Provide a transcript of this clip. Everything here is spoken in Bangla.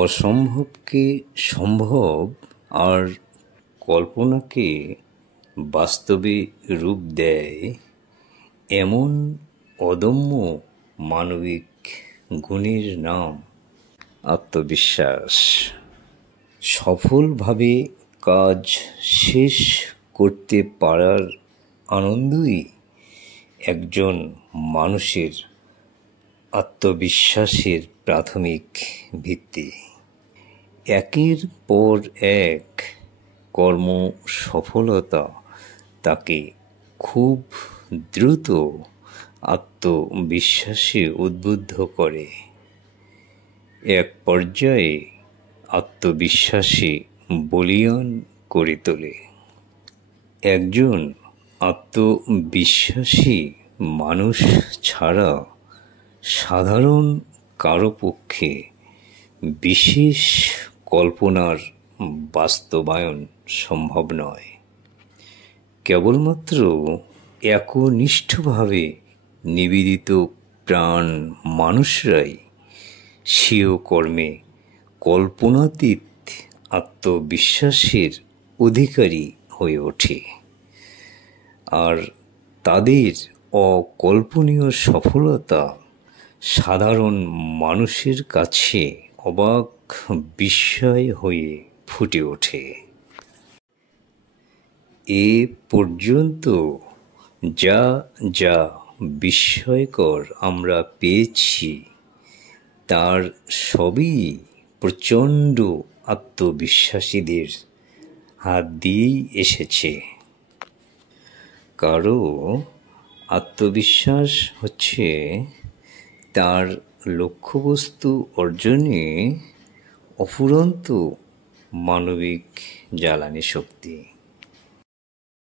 অসম্ভবকে সম্ভব আর কল্পনাকে বাস্তবে রূপ দেয় এমন অদম্য মানবিক গুণের নাম আত্মবিশ্বাস। সফলভাবে কাজ শেষ করতে পারার আনন্দই একজন মানুষের আত্মবিশ্বাসের প্রাথমিক ভিত্তি। একের পর এক কর্ম সফলতা তাকে খুব দ্রুত আত্মবিশ্বাসে উদ্বুদ্ধ করে, এক পর্যায়ে আত্মবিশ্বাসে বলীয়ান করে তোলে। একজন আত্মবিশ্বাসী মানুষ ছাড়া সাধারণ কারো পক্ষে বিশেষ কল্পনার বাস্তবায়ন সম্ভব নয়। কেবলমাত্র একনিষ্ঠভাবে নিবেদিত প্রাণ মানুষরাই স্বীয় কর্মে কল্পনাতীত আত্মবিশ্বাসের অধিকারী হয়ে ওঠে, আর তাদের অকল্পনীয় সফলতা সাধারণ মানুষের কাছে অবাক বিস্ময় হয়ে ফুটে ওঠে। এ পর্যন্ত যা যা বিস্ময়কর আমরা পেয়েছি তার সবই প্রচণ্ড আত্মবিশ্বাসীদের হাত দিয়েই এসেছে। কারো আত্মবিশ্বাস হচ্ছে তার লক্ষ্যবস্তু অর্জনে অফুরন্ত মানবিক জ্বালানি শক্তি।